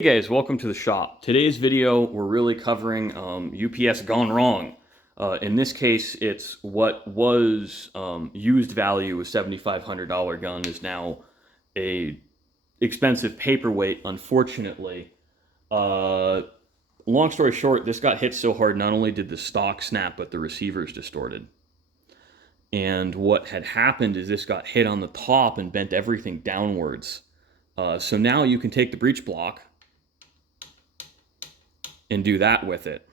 Hey guys, welcome to the shop. Today's video, we're really covering UPS gone wrong. In this case, it's what was used value, a $7,500 gun, is now a expensive paperweight, unfortunately. Long story short, this got hit so hard, not only did the stock snap, but the receiver's distorted. And what had happened is this got hit on the top and bent everything downwards. So now you can take the breech block and do that with it.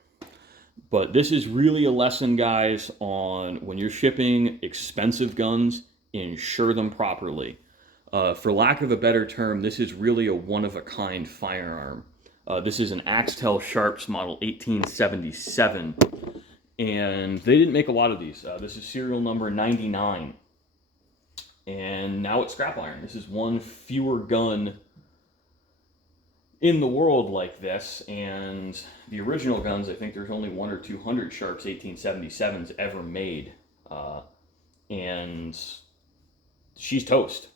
But this is really a lesson, guys, on when you're shipping expensive guns, insure them properly. For lack of a better term, this is really a one-of-a-kind firearm. This is an Axtell Sharps model 1877, and they didn't make a lot of these. This is serial number 99, and now it's scrap iron. This is one fewer gun in the world like this, and the original guns, I think there's only 100 or 200 Sharps 1877s ever made, and she's toast.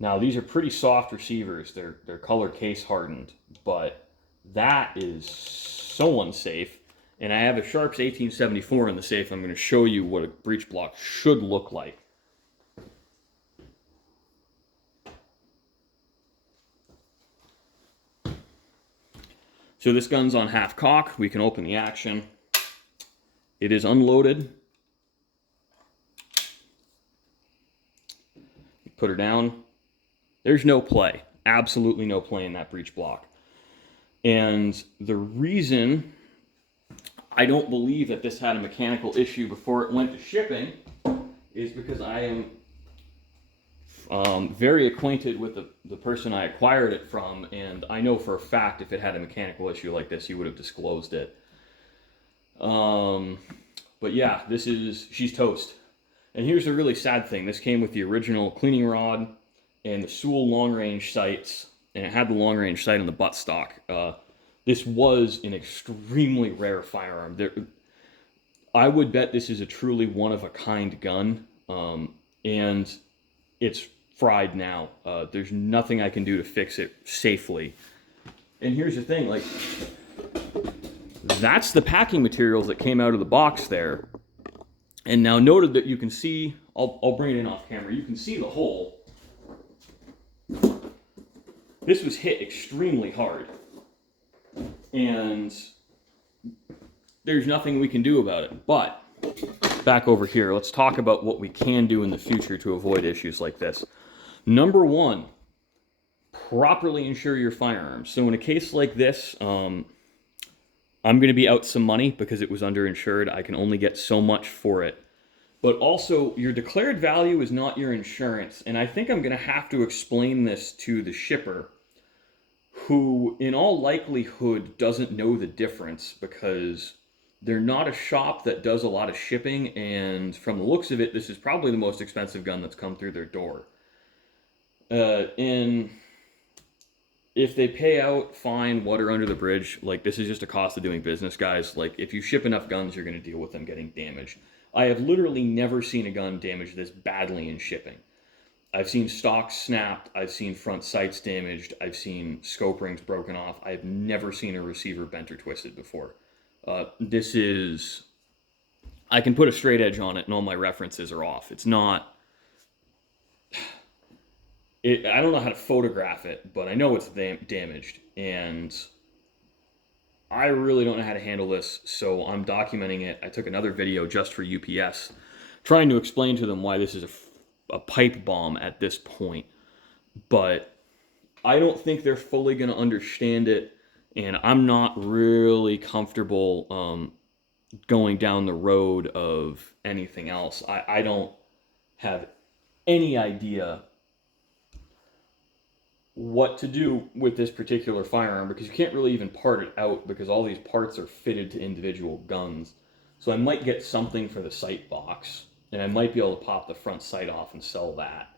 Now these are pretty soft receivers, they're color case hardened, but that is so unsafe. And I have a Sharps 1874 in the safe. I'm going to show you what a breech block should look like. So this gun's on half cock. We can open the action. It is unloaded. Put her down. There's no play. Absolutely no play in that breech block. And the reason I don't believe that this had a mechanical issue before it went to shipping is because I am very acquainted with the person I acquired it from, and I know for a fact if it had a mechanical issue like this, he would have disclosed it. But yeah, she's toast. And here's the really sad thing. This came with the original cleaning rod and the Sewell long-range sights, and it had the long-range sight on the buttstock. This was an extremely rare firearm. I would bet this is a truly one-of-a-kind gun, and it's fried now. There's nothing I can do to fix it safely. And here's the thing, like, that's the packing materials that came out of the box there. And now noted that you can see, I'll bring it in off camera, you can see the hole. This was hit extremely hard. And there's nothing we can do about it. But back over here, let's talk about what we can do in the future to avoid issues like this. Number one, properly insure your firearms. So in a case like this, I'm going to be out some money because it was underinsured. I can only get so much for it. But also, your declared value is not your insurance. And I think I'm going to have to explain this to the shipper, who in all likelihood doesn't know the difference because they're not a shop that does a lot of shipping, and from the looks of it, this is probably the most expensive gun that's come through their door. And if they pay out, fine, water under the bridge. Like, this is just a cost of doing business, guys. Like, if you ship enough guns, you're going to deal with them getting damaged. I have literally never seen a gun damaged this badly in shipping. I've seen stocks snapped, I've seen front sights damaged, I've seen scope rings broken off. I've never seen a receiver bent or twisted before. This is, I can put a straight edge on it and all my references are off. It's not, I don't know how to photograph it, but I know it's damaged, and I really don't know how to handle this, so I'm documenting it. I took another video just for UPS, trying to explain to them why this is a pipe bomb at this point. But I don't think they're fully going to understand it, and I'm not really comfortable going down the road of anything else. I don't have any idea what to do with this particular firearm because you can't really even part it out because all these parts are fitted to individual guns. So I might get something for the sight box, and I might be able to pop the front sight off and sell that.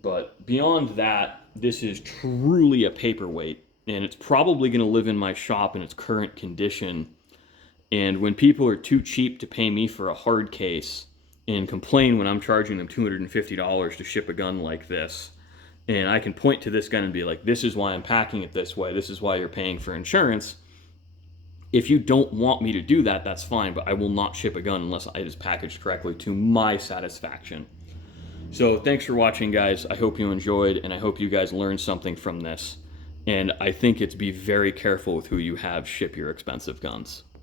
But beyond that, this is truly a paperweight, and it's probably going to live in my shop in its current condition. And when people are too cheap to pay me for a hard case and complain when I'm charging them $250 to ship a gun like this, and I can point to this gun and be like, this is why I'm packing it this way. This is why you're paying for insurance. If you don't want me to do that, that's fine, but I will not ship a gun unless it is packaged correctly to my satisfaction. So thanks for watching, guys. I hope you enjoyed, and I hope you guys learned something from this. And I think it's be very careful with who you have ship your expensive guns.